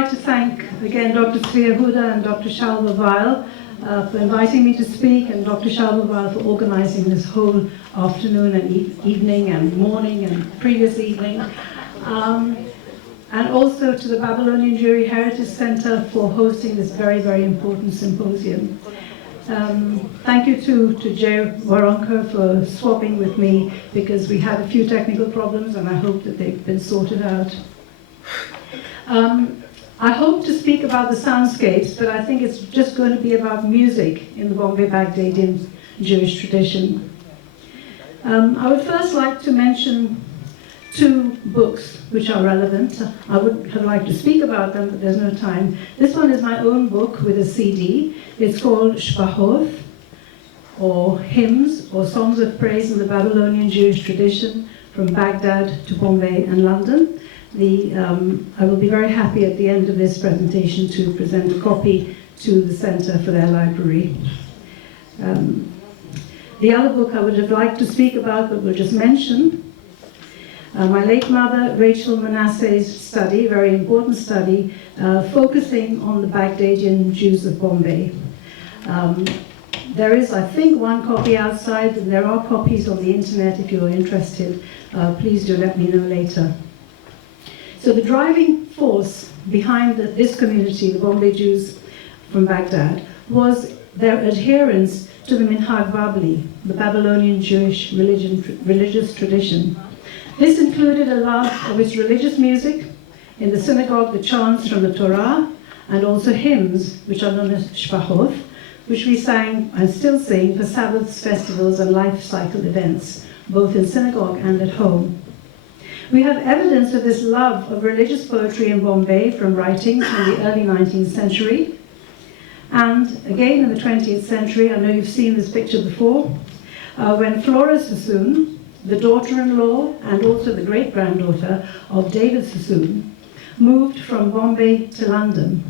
like to thank again Dr. Svea Huda and Dr. Shalva Weil for inviting me to speak, and Dr. Shalva Weil for organizing this whole afternoon and evening and morning and previous evening. And also to the Babylonian Jewry Heritage Center for hosting this very, very important symposium. Thank you to Joe Waronker for swapping with me, because we had a few technical problems and I hope that they've been sorted out. I hope to speak about the soundscapes, but I think it's just going to be about music in the Bombay Baghdadian Jewish tradition. I would first like to mention two books which are relevant. I would have liked to speak about them, but there's no time. This one is my own book with a CD. It's called Shpahoth, or Hymns or Songs of Praise in the Babylonian Jewish Tradition, from Baghdad to Bombay and London. I will be very happy at the end of this presentation to present a copy to the Center for their library. The other book I would have liked to speak about, but will just mention, my late mother, Rachel Manasseh's study, a very important study, focusing on the Baghdadian Jews of Bombay. There is, I think, one copy outside, and there are copies on the internet if you're interested. Please do let me know later. So the driving force behind this community, the Bombay Jews from Baghdad, was their adherence to the Minhag Babli, the Babylonian Jewish religious tradition. This included a love of its religious music, in the synagogue the chants from the Torah, and also hymns, which are known as Shpahoth, which we sang and still sing for Sabbaths, festivals, and life cycle events, both in synagogue and at home. We have evidence of this love of religious poetry in Bombay from writings from the early 19th century. And again in the 20th century, I know you've seen this picture before, when Flora Sassoon, the daughter-in-law and also the great-granddaughter of David Sassoon, moved from Bombay to London.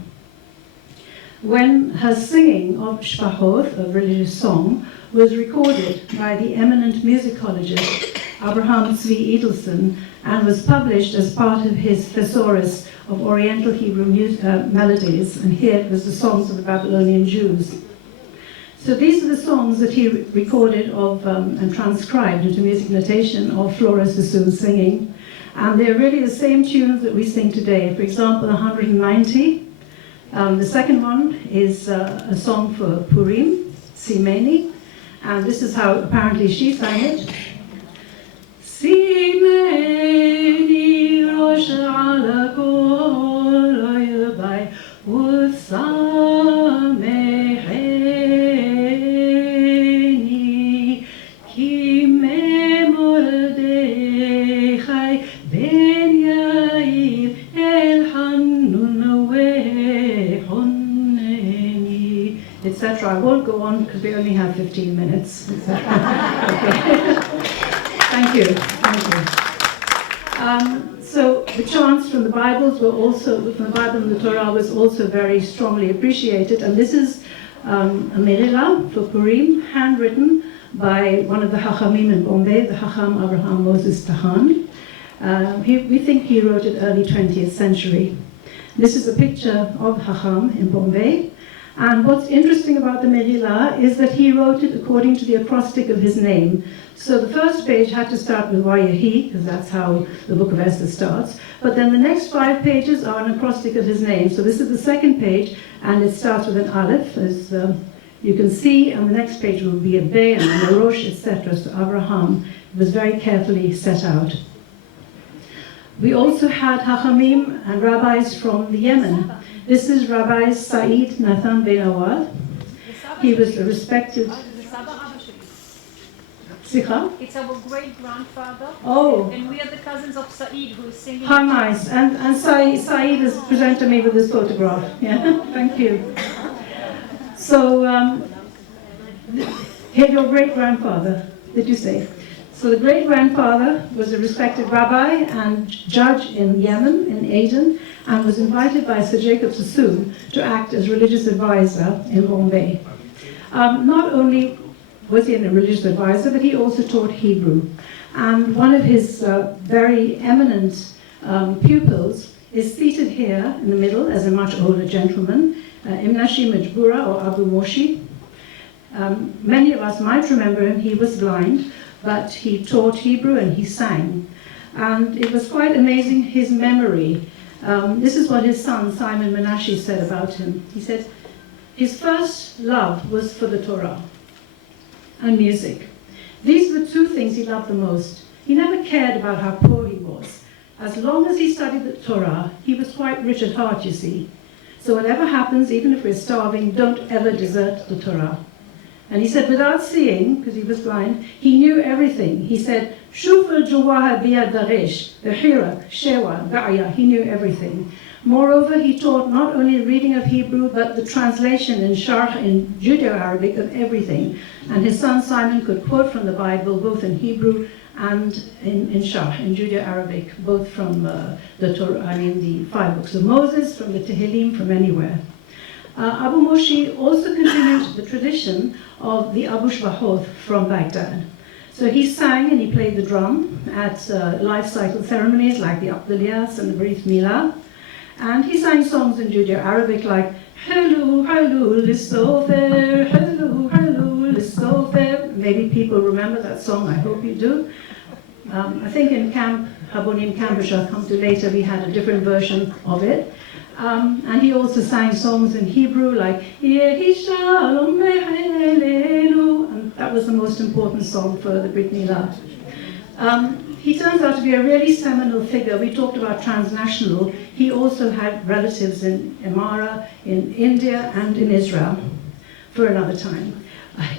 When her singing of Shpahoth, a religious song, was recorded by the eminent musicologist Abraham Tzvi Edelson and was published as part of his thesaurus of Oriental Hebrew melodies, and here it was the songs of the Babylonian Jews. So these are the songs that he recorded of and transcribed into music notation of Flora Sassoon singing, and they're really the same tunes that we sing today. For example, 190. The second one is a song for Purim, Simeni, and this is how apparently she sang it. Simeni rosh ala kol oyebai usameheni ki me mordechai ben yair el hanun wehoneni, etc. I won't go on because we only have 15 minutes. Okay. Thank you. Thank you. So the chants from the Bibles were also, from the Bible and the Torah, was also very strongly appreciated. And this is a Megillah for Purim, handwritten by one of the Hachamim in Bombay, the Hacham Abraham Moses Tahan. We think he wrote it early 20th century. This is a picture of Hacham in Bombay. And what's interesting about the Megillah is that he wrote it according to the acrostic of his name. So the first page had to start with Vayehi, because that's how the book of Esther starts. But then the next 5 pages are an acrostic of his name. So this is the second page, and it starts with an Aleph, as you can see, and the next page will be a Bey and a Rosh, etc. So Abraham was very carefully set out. We also had Hachamim and rabbis from the Yemen. This is Rabbi Said Nathan Ben Awad. He was a respected... It's our great-grandfather. Oh. And we are the cousins of Said, who is singing. How nice. And Said has presented me with this photograph. Yeah, thank you. So, here, your great-grandfather, did you say? So the great-grandfather was a respected rabbi and judge in Yemen, in Aden, and was invited by Sir Jacob Sassoon to act as religious advisor in Bombay. Not only was he a religious advisor, but he also taught Hebrew. And one of his very eminent pupils is seated here in the middle as a much older gentleman, Imnashi Majbura or Abu Moshi. Many of us might remember him. He was blind, but he taught Hebrew and he sang. And it was quite amazing, his memory. This is what his son, Simon Menashe, said about him. He said, his first love was for the Torah and music. These were two things he loved the most. He never cared about how poor he was. As long as he studied the Torah, he was quite rich at heart, you see. So whatever happens, even if we're starving, don't ever desert the Torah. And he said, without seeing, because he was blind, he knew everything. He said, Shuf al-Jawaha biyad daresh, Behira, Shewa, Ga'ya, he knew everything. Moreover, he taught not only the reading of Hebrew, but the translation in Sharh, in Judeo-Arabic, of everything. And his son Simon could quote from the Bible, both in Hebrew and in Sharh, in Judeo-Arabic, both from the Torah, the 5 books of Moses, from the Tehillim, from anywhere. Abu Moshi also continued the tradition of the Abu Shbahoth from Baghdad. So he sang and he played the drum at life cycle ceremonies like the Aqdaliyas and the Brit Milah. And he sang songs in Judeo-Arabic like Halu, Halu, Listofer, Halu, Halu, Listofer. Maybe people remember that song, I hope you do. I think in camp, Habonim camp, which I'll come to later, we had a different version of it. And he also sang songs in Hebrew like Yehi Shalom Me'elelu, and that was the most important song for the Brit Milah. He turns out to be a really seminal figure. We talked about transnational. He also had relatives in Emara, in India, and in Israel for another time.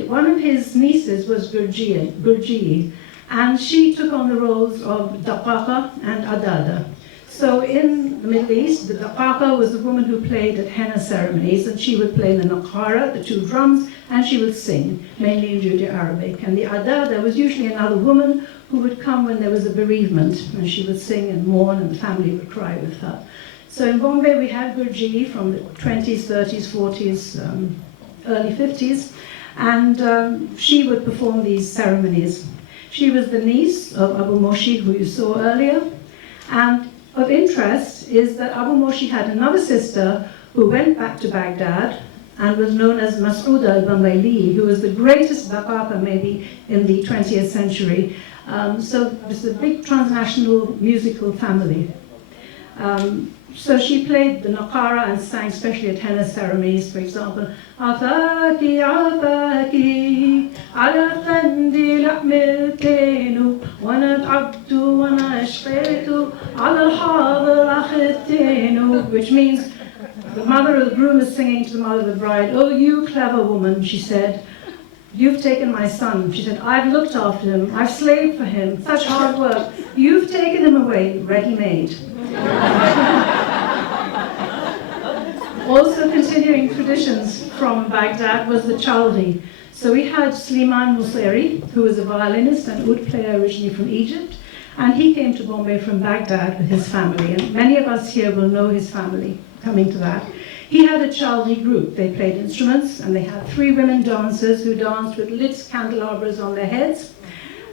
One of his nieces was Gurji, and she took on the roles of Daqaqa and Adada. So in the Middle East, the Daqaqa was the woman who played at henna ceremonies, and she would play the naqara, the 2 drums, and she would sing, mainly in Judeo-Arabic. And the Adada was usually another woman who would come when there was a bereavement, and she would sing and mourn, and the family would cry with her. So in Bombay, we had Gurji from the 20s, 30s, 40s, early 50s, and she would perform these ceremonies. She was the niece of Abu Moshi, who you saw earlier, and of interest is that Abu Moshi had another sister who went back to Baghdad and was known as Mas'uda al-Bambayli, who was the greatest Daqaqa maybe in the 20th century. So it was a big transnational musical family. So she played the naqara and sang especially at henna ceremonies, for example, Afaki, Afaki, ala qandi lahmiltenu, wana abdu, wana ashqetu, ala al-hadr akhitenu, which means the mother of the groom is singing to the mother of the bride, oh, you clever woman, she said, you've taken my son. She said, I've looked after him, I've slaved for him, such hard work. You've taken him away, ready-made. Also continuing traditions from Baghdad was the Chaldi. So we had Sliman Museri, who was a violinist and oud player originally from Egypt, and he came to Bombay from Baghdad with his family, and many of us here will know his family, coming to that. He had a Chaldi group. They played instruments, and they had 3 women dancers who danced with lit candelabras on their heads,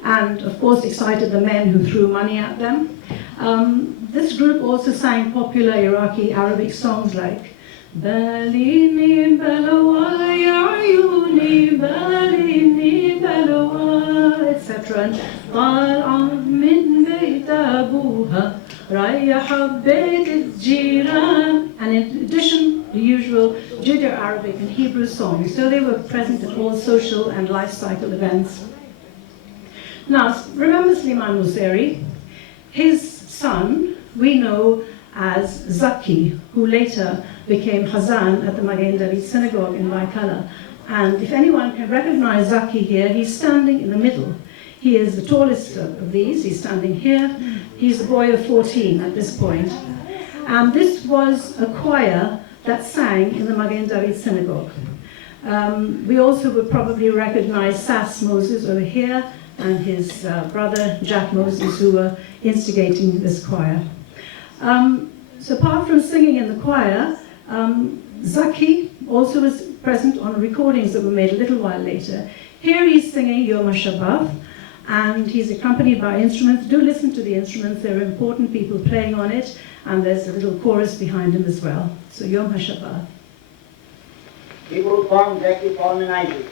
and of course excited the men who threw money at them. This group also sang popular Iraqi Arabic songs like Balini Balawa Ya Ayuni Balini Balawa, etc. And Tal'a min bayt abuha Rayyaha bayt al-jiran. And in addition, the usual Judeo-Arabic and Hebrew songs. So they were present at all social and life cycle events. Now, remember Sliman Museri? His son, we know as Zaki, who later became Hazan at the Magen David synagogue in Baikala. And if anyone can recognize Zaki here, he's standing in the middle. He is the tallest of these. He's standing here. He's a boy of 14 at this point. And this was a choir that sang in the Magen David synagogue. We also would probably recognize Sas Moses over here and his brother Jack Moses, who were instigating this choir. So apart from singing in the choir, Zaki also was present on recordings that were made a little while later. Here he's singing Yom HaShabbat, and he's accompanied by instruments. Do listen to the instruments, there are important people playing on it, and there's a little chorus behind him as well. So Yom HaShabbat. Hebrew song, Zaki Palmanizing.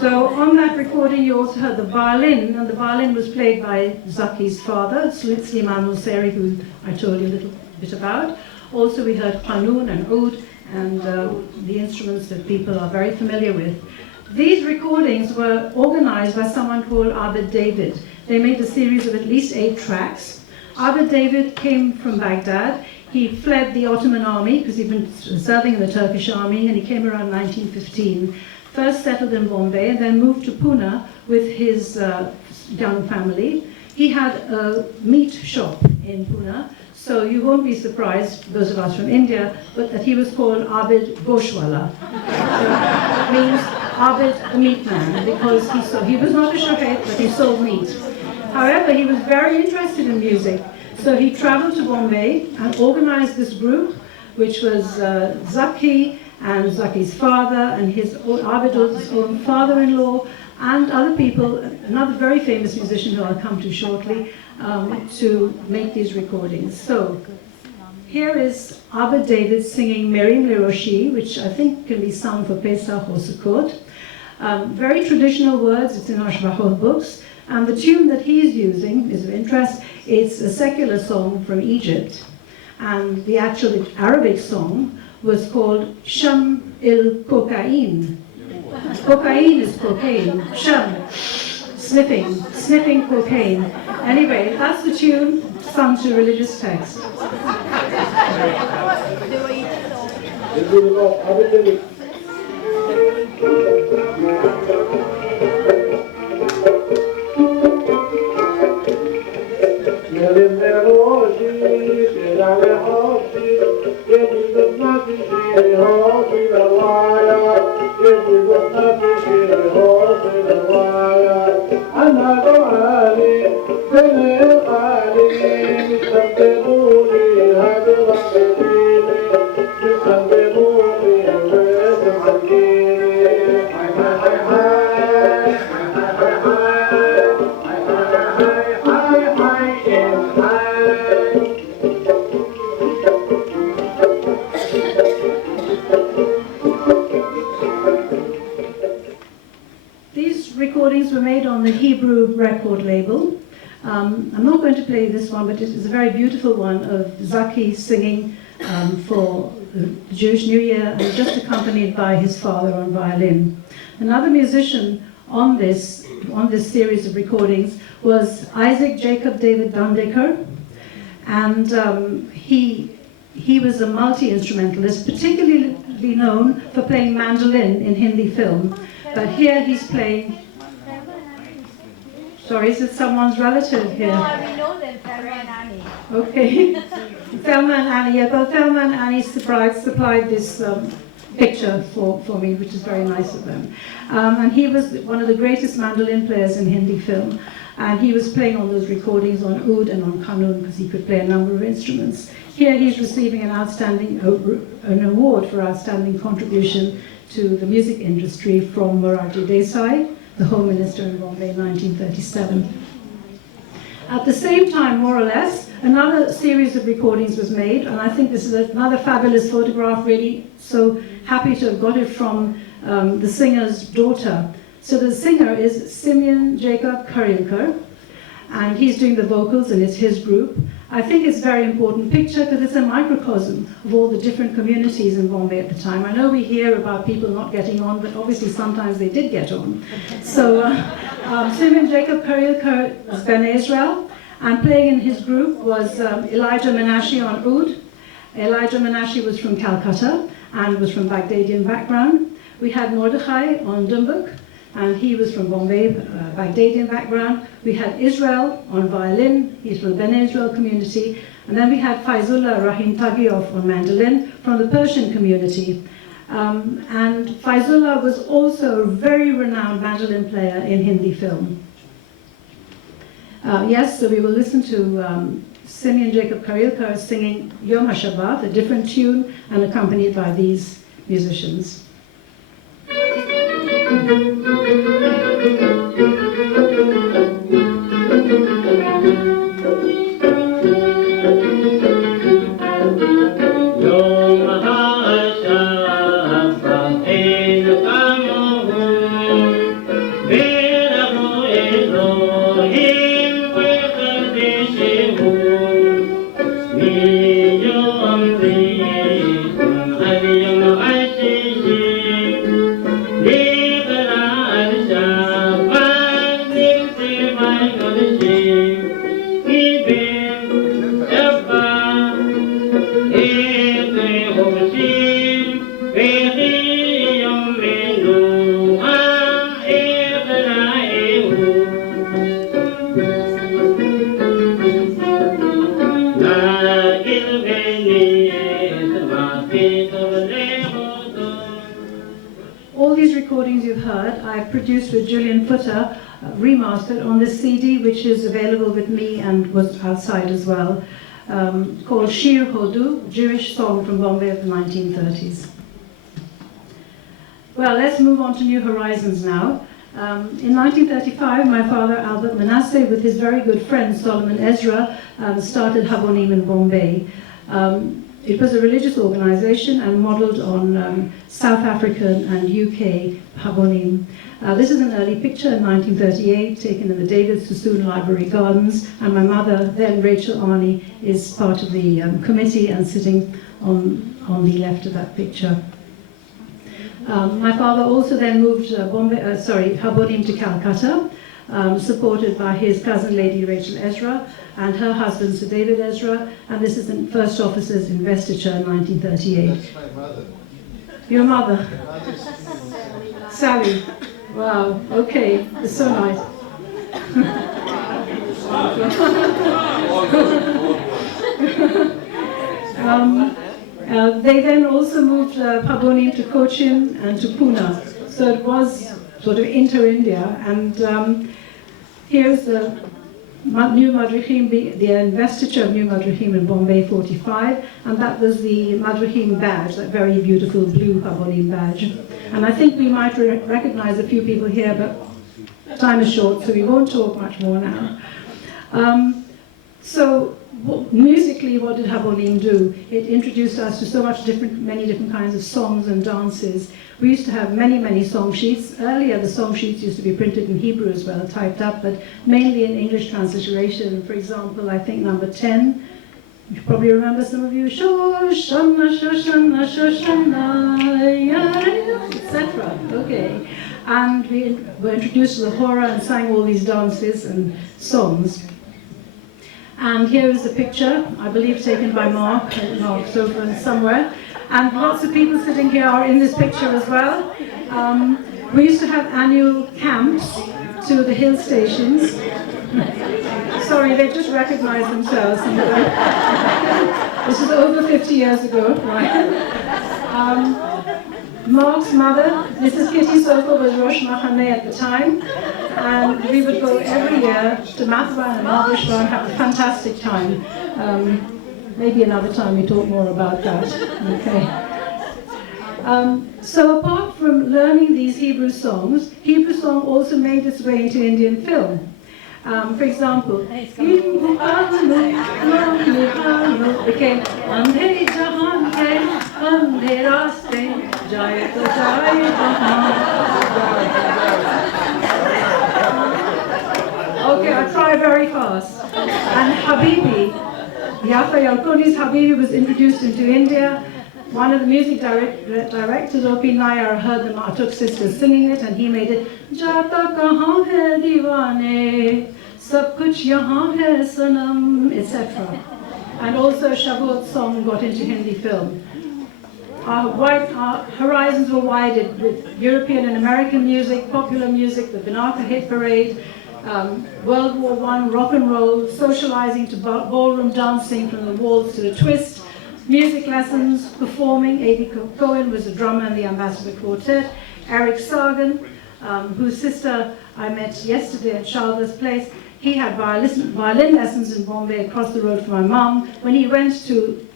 So on that recording you also heard the violin, and the violin was played by Zaki's father, Sliman Nuseri, who I told you a little bit about. Also we heard qanun and oud, and the instruments that people are very familiar with. These recordings were organized by someone called Abed David. They made a series of at least 8 tracks. Abed David came from Baghdad. He fled the Ottoman army because he'd been serving in the Turkish army, and he came around 1915. First settled in Bombay and then moved to Pune with his young family. He had a meat shop in Pune, so you won't be surprised, those of us from India, but that he was called Abid Goshwala. It means Abid the meat man, because he was not a shahid, but he sold meat. However, he was very interested in music, so he traveled to Bombay and organized this group, which was Zaki and Zaki's father and Abid's own father-in-law and other people, another very famous musician who I'll come to shortly, to make these recordings. So here is Abed David singing Merim Leroshi, which I think can be sung for Pesach or Sukkot. Very traditional words, it's in our Shvachot books, and the tune that he's using is of interest. It's a secular song from Egypt, and the actual Arabic song was called Sham il Cocaine. Cocaine is cocaine. Sham, sniffing cocaine. Anyway, that's the tune sung to religious text. Recordings were made on the Hebrew record label. I'm not going to play this one, but it is a very beautiful one of Zaki singing for the Jewish New Year, and just accompanied by his father on violin. Another musician on this series of recordings was Isaac Jacob David Dundecker, and he was a multi-instrumentalist, particularly known for playing mandolin in Hindi film. But here he's playing. Sorry, is it someone's relative here? No, we know them, Thelma and Annie. Okay. Thelma and Annie. Yeah, well, Thelma and Annie supplied this picture for me, which is very nice of them. And he was one of the greatest mandolin players in Hindi film. And he was playing on those recordings on oud and on qanun because he could play a number of instruments. Here he's receiving an award for outstanding contribution to the music industry from Morarji Desai, the Home Minister in Bombay in 1937. At the same time, more or less, another series of recordings was made, and I think this is another fabulous photograph, really so happy to have got it from the singer's daughter. So the singer is Simeon Jacob Karilker, and he's doing the vocals, and it's his group. I think it's a very important picture because it's a microcosm of all the different communities in Bombay at the time. I know we hear about people not getting on, but obviously sometimes they did get on. So Simeon Jacob Karilker was Ben Israel, and playing in his group was Elijah Menashe on oud. Elijah Menashe was from Calcutta and was from Baghdadian background. We had Mordechai on dumbuk, and he was from Bombay, Baghdadian background. We had Israel on violin, he's from the Ben Israel community. And then we had Faizullah Rahim Tagioff on mandolin from the Persian community. And Faizullah was also a very renowned mandolin player in Hindi film. Yes, so we will listen to Simeon Jacob Karilker singing Yom HaShabbat, a different tune, and accompanied by these musicians. All these recordings you've heard, I've produced with Julian Footer, remastered on this CD, which is available with me and was outside as well, called Shir Hodu, Jewish song from Bombay of the 1930s. Well, let's move on to New Horizons now. In 1935, my father, Albert Manasseh, with his very good friend, Solomon Ezra, started Habonim in Bombay. It was a religious organization and modeled on South African and UK Habonim. This is an early picture in 1938, taken in the David Sassoon Library Gardens, and my mother, then Rachel Arney, is part of the committee and sitting on the left of that picture. My father also then moved Habonim to Calcutta, supported by his cousin Lady Rachel Ezra and her husband Sir David Ezra, and this is the first officer's investiture in 1938. That's my mother. Your mother? Sally. Wow, okay, it's so nice. They then also moved Habonim to Cochin and to Pune, so it was sort of inter-India, and here's the New Madrihim, the investiture of New Madrihim in Bombay 45, and that was the Madrihim badge, that very beautiful blue Habonim badge. And I think we might recognize a few people here, but time is short, so we won't talk much more now. Musically, what did Habonim do? It introduced us to so many different kinds of songs and dances. We used to have many song sheets. Earlier, the song sheets used to be printed in Hebrew as well, typed up, but mainly in English transliteration. For example, I think number 10, you probably remember, some of you, Shoshana, Shoshana, Shoshana, etc. Okay. And we were introduced to the Hora and sang all these dances and songs. And here is a picture, I believe taken by Mark Sofa somewhere. And lots of people sitting here are in this picture as well. We used to have annual camps to the hill stations. Sorry, they just recognized themselves. This is over 50 years ago, right? Mark's mother, Mrs. Kitty Sofa, was Rosh Machaneh at the time, and we would go every year to Mathwan and Aldershot and have a fantastic time. Maybe another time we talk more about that. Okay. So apart from learning these Hebrew songs, Hebrew song also made its way into Indian film. For example, became Andheri Jahan hai, Andhera se jaye to jaye jahan. Okay, I'll try very fast. And Habibi, Yahya Yalkuni's Habibi was introduced into India. One of the music directors, O.P. Nair, heard the Matuk sisters singing it, and he made it, Jata kahan hai diwane, sab kuch yahan hai sanam, etc. And also Shabuat's song got into Hindi film. Our horizons were widened with European and American music, popular music, the Binaka Hit Parade, World War I, rock and roll, socializing to ballroom dancing from the waltz to the twist, music lessons, performing. A.B. Cohen was a drummer in the Ambassador Quartet. Eric Sargan, whose sister I met yesterday at Shalva's place, he had violin lessons in Bombay across the road from my mum. When he went to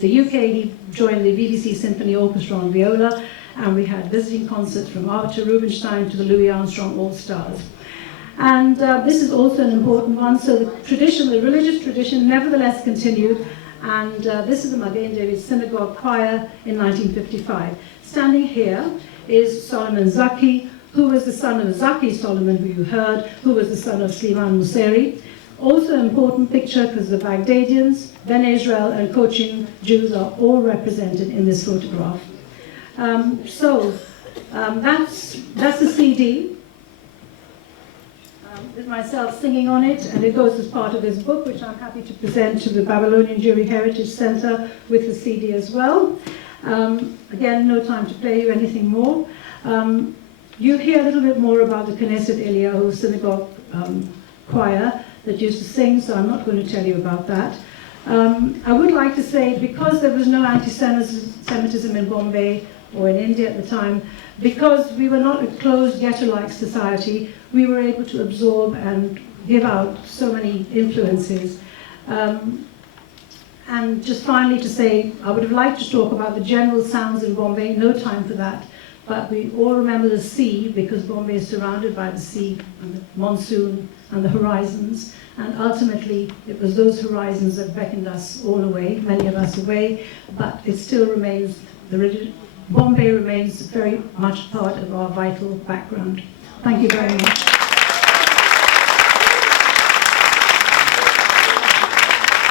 the UK, he joined the VDC Symphony Orchestra on viola, and we had visiting concerts from Archer Rubinstein to the Louis Armstrong All-Stars. And this is also an important one. So the tradition, the religious tradition, nevertheless continued. And this is the Magen David Synagogue Choir in 1955. Standing here is Solomon Zaki, who was the son of Zaki Solomon, who you heard, who was the son of Sliman Museri. Also an important picture because the Baghdadians, Ben Israel, and Cochin Jews are all represented in this photograph. That's the CD. With myself singing on it, and it goes as part of this book, which I'm happy to present to the Babylonian Jewry Heritage Center with the CD as well. Again, no time to play you anything more. You hear a little bit more about the Knesset Eliyahu Synagogue choir that used to sing, so I'm not going to tell you about that. I would like to say, because there was no anti-Semitism in Bombay or in India at the time, because we were not a closed ghetto-like society, we were able to absorb and give out so many influences. And just finally to say, I would have liked to talk about the general sounds in Bombay, no time for that, but we all remember the sea, because Bombay is surrounded by the sea and the monsoon and the horizons, and ultimately it was those horizons that beckoned us all away, many of us away, but it still remains, Bombay remains very much part of our vital background. Thank you very much.